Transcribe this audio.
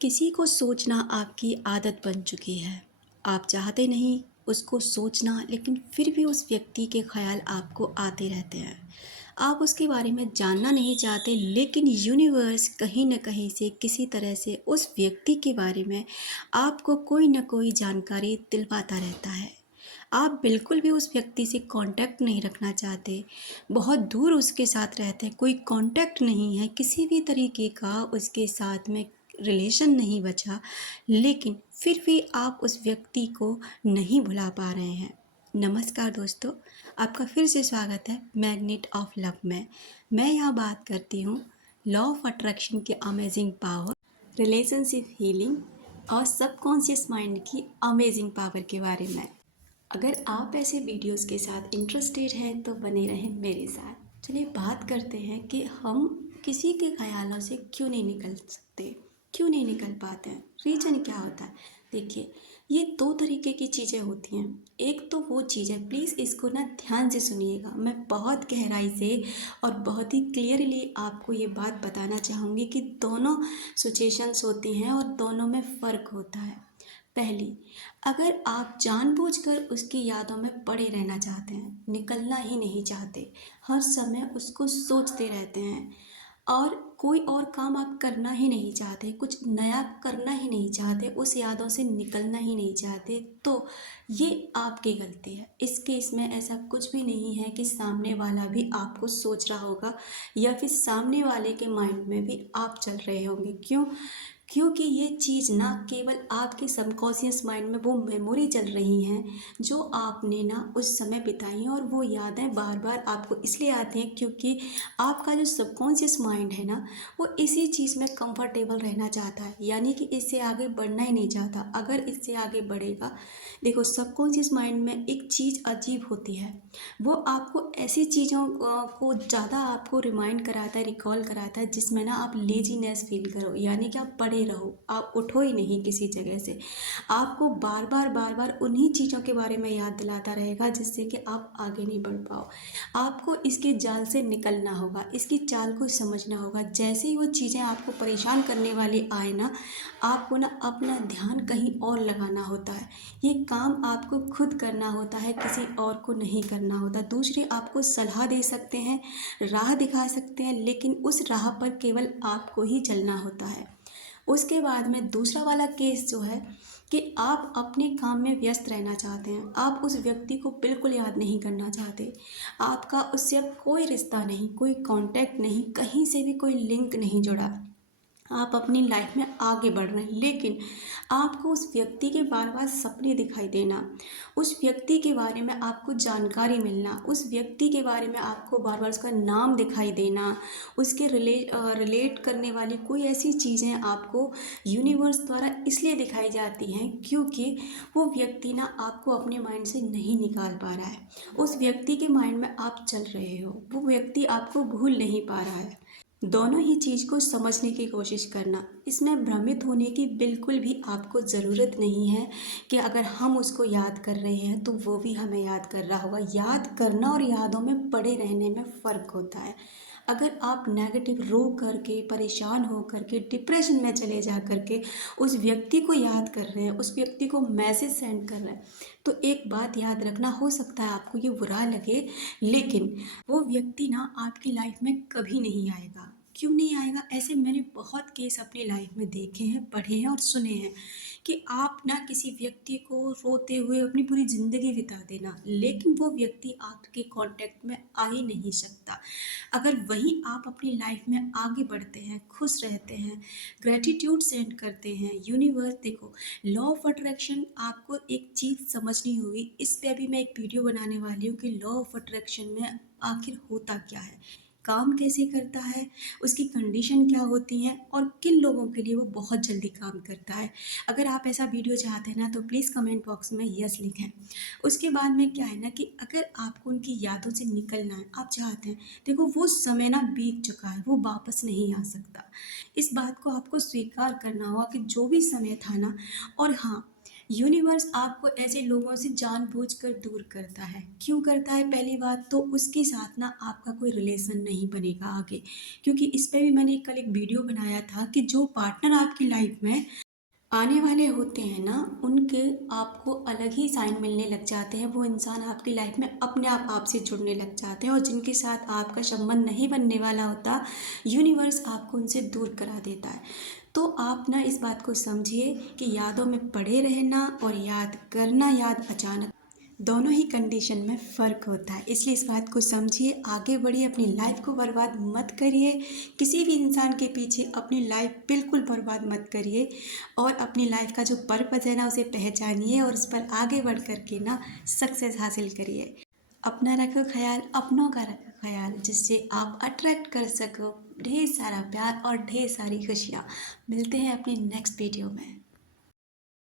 किसी को सोचना आपकी आदत बन चुकी है। आप चाहते नहीं उसको सोचना, लेकिन फिर भी उस व्यक्ति के ख़्याल आपको आते रहते हैं। आप उसके बारे में जानना नहीं चाहते, लेकिन यूनिवर्स कहीं न कहीं से किसी तरह से उस व्यक्ति के बारे में आपको कोई न कोई जानकारी दिलवाता रहता है। आप बिल्कुल भी उस व्यक्ति से कांटेक्ट नहीं रखना चाहते, बहुत दूर उसके साथ रहते हैं, कोई कांटेक्ट नहीं है, किसी भी तरीके का उसके साथ में रिलेशन नहीं बचा, लेकिन फिर भी आप उस व्यक्ति को नहीं भुला पा रहे हैं। नमस्कार दोस्तों, आपका फिर से स्वागत है मैग्नेट ऑफ लव में। मैं यहाँ बात करती हूँ लॉ ऑफ अट्रैक्शन के अमेजिंग पावर, रिलेशनशिप हीलिंग और सबकॉन्शियस माइंड की अमेजिंग पावर के बारे में। अगर आप ऐसे वीडियोस के साथ इंटरेस्टेड हैं तो बने रहें मेरे साथ। चलिए बात करते हैं कि हम किसी के ख्यालों से क्यों नहीं निकल सकते, क्यों नहीं निकल पाते हैं, रीज़न क्या होता है। देखिए, ये दो तरीके की चीज़ें होती हैं। एक तो वो चीज़ है, प्लीज़ इसको ना ध्यान से सुनिएगा, मैं बहुत गहराई से और बहुत ही क्लियरली आपको ये बात बताना चाहूँगी कि दोनों सिचुएशंस होती हैं और दोनों में फ़र्क होता है। पहली, अगर आप जानबूझकर उसकी यादों में पड़े रहना चाहते हैं, निकलना ही नहीं चाहते, हर समय उसको सोचते रहते हैं और कोई और काम आप करना ही नहीं चाहते, कुछ नया करना ही नहीं चाहते, उस यादों से निकलना ही नहीं चाहते, तो ये आपकी गलती है। इस केस में ऐसा कुछ भी नहीं है कि सामने वाला भी आपको सोच रहा होगा या फिर सामने वाले के माइंड में भी आप चल रहे होंगे। क्यों? क्योंकि ये चीज़ ना केवल आपके सबकॉन्शियस माइंड में वो मेमोरी चल रही हैं जो आपने ना उस समय बिताई हैं, और वो यादें बार बार आपको इसलिए आती हैं क्योंकि आपका जो सबकॉन्शियस माइंड है ना, वो इसी चीज़ में कंफर्टेबल रहना चाहता है, यानी कि इससे आगे बढ़ना ही नहीं चाहता। अगर इससे आगे बढ़ेगा, देखो सबकॉन्शियस माइंड में एक चीज़ अजीब होती है, वो आपको ऐसी चीज़ों को ज़्यादा आपको रिमाइंड कराता है, रिकॉल कराता है जिसमें ना आप लेजीनेस फील करो, यानी कि आप पड़े रहो, आप उठो ही नहीं किसी जगह से। आपको बार बार उन्हीं चीज़ों के बारे में याद दिलाता रहेगा जिससे कि आप आगे नहीं बढ़ पाओ। आपको इसके जाल से निकलना होगा, इसकी चाल को समझना होगा। जैसे ही वो चीज़ें आपको परेशान करने वाली आए ना, आपको ना अपना ध्यान कहीं और लगाना होता है। ये काम आपको खुद करना होता है, किसी और को नहीं करना होता। दूसरे आपको सलाह दे सकते हैं, राह दिखा सकते हैं, लेकिन उस राह पर केवल आपको ही चलना होता है। उसके बाद में दूसरा वाला केस जो है कि आप अपने काम में व्यस्त रहना चाहते हैं, आप उस व्यक्ति को बिल्कुल याद नहीं करना चाहते, आपका उससे अब कोई रिश्ता नहीं, कोई कांटेक्ट नहीं, कहीं से भी कोई लिंक नहीं जुड़ा, आप अपनी लाइफ में आगे बढ़ रहे हैं, लेकिन आपको उस व्यक्ति के बार बार सपने दिखाई देना, उस व्यक्ति के बारे में आपको जानकारी मिलना, उस व्यक्ति के बारे में आपको बार बार उसका नाम दिखाई देना, उसके रिलेट करने वाली कोई ऐसी चीज़ें आपको यूनिवर्स द्वारा इसलिए दिखाई जाती हैं क्योंकि वो व्यक्ति ना आपको अपने माइंड से नहीं निकाल पा रहा है। उस व्यक्ति के माइंड में आप चल रहे हो, वो व्यक्ति आपको भूल नहीं पा रहा है। दोनों ही चीज़ को समझने की कोशिश करना, इसमें भ्रमित होने की बिल्कुल भी आपको ज़रूरत नहीं है कि अगर हम उसको याद कर रहे हैं तो वो भी हमें याद कर रहा होगा। याद करना और यादों में पड़े रहने में फ़र्क होता है। अगर आप नेगेटिव रो करके, परेशान हो करके, डिप्रेशन में चले जा करके उस व्यक्ति को याद कर रहे हैं, उस व्यक्ति को मैसेज सेंड कर रहे हैं, तो एक बात याद रखना, हो सकता है आपको ये बुरा लगे, लेकिन वो व्यक्ति ना आपकी लाइफ में कभी नहीं आएगा। क्यों नहीं आएगा? ऐसे मैंने बहुत केस अपनी लाइफ में देखे हैं, पढ़े हैं और सुने हैं कि आप ना किसी व्यक्ति को रोते हुए अपनी पूरी ज़िंदगी बिता देना, लेकिन वो व्यक्ति आपके कांटेक्ट में आ ही नहीं सकता। अगर वहीं आप अपनी लाइफ में आगे बढ़ते हैं, खुश रहते हैं, ग्रैटिट्यूड सेंड करते हैं, यूनिवर्स, देखो लॉ ऑफ अट्रैक्शन, आपको एक चीज़ समझनी होगी, इस पे अभी मैं एक वीडियो बनाने वाली हूँ कि लॉ ऑफ अट्रैक्शन में आखिर होता क्या है, काम कैसे करता है, उसकी कंडीशन क्या होती हैं और किन लोगों के लिए वो बहुत जल्दी काम करता है। अगर आप ऐसा वीडियो चाहते हैं ना तो प्लीज़ कमेंट बॉक्स में यस लिखें। उसके बाद में क्या है ना कि अगर आपको उनकी यादों से निकलना है, आप चाहते हैं, देखो वो समय ना बीत चुका है, वो वापस नहीं आ सकता। इस बात को आपको स्वीकार करना होगा कि जो भी समय था ना, और हाँ, यूनिवर्स आपको ऐसे लोगों से जानबूझकर दूर करता है। क्यों करता है? पहली बात तो उसके साथ ना आपका कोई रिलेशन नहीं बनेगा आगे, क्योंकि इस पे भी मैंने कल एक वीडियो बनाया था कि जो पार्टनर आपकी लाइफ में आने वाले होते हैं ना, उनके आपको अलग ही साइन मिलने लग जाते हैं। वो इंसान आपकी लाइफ में अपने आप आपसे जुड़ने लग जाते हैं, और जिनके साथ आपका संबंध नहीं बनने वाला होता, यूनिवर्स आपको उनसे दूर करा देता है। तो आप ना इस बात को समझिए कि यादों में पड़े रहना और याद करना, याद अचानक, दोनों ही कंडीशन में फ़र्क होता है। इसलिए इस बात को समझिए, आगे बढ़िए, अपनी लाइफ को बर्बाद मत करिए। किसी भी इंसान के पीछे अपनी लाइफ बिल्कुल बर्बाद मत करिए, और अपनी लाइफ का जो पर्पज़ है ना, उसे पहचानिए और उस पर आगे बढ़ कर के ना सक्सेस हासिल करिए। अपना रखो ख्याल, अपनों का रखो ख्याल, जिससे आप अट्रैक्ट कर सको ढेर सारा प्यार और ढेर सारी खुशियाँ। मिलते हैं अपनी नेक्स्ट वीडियो में।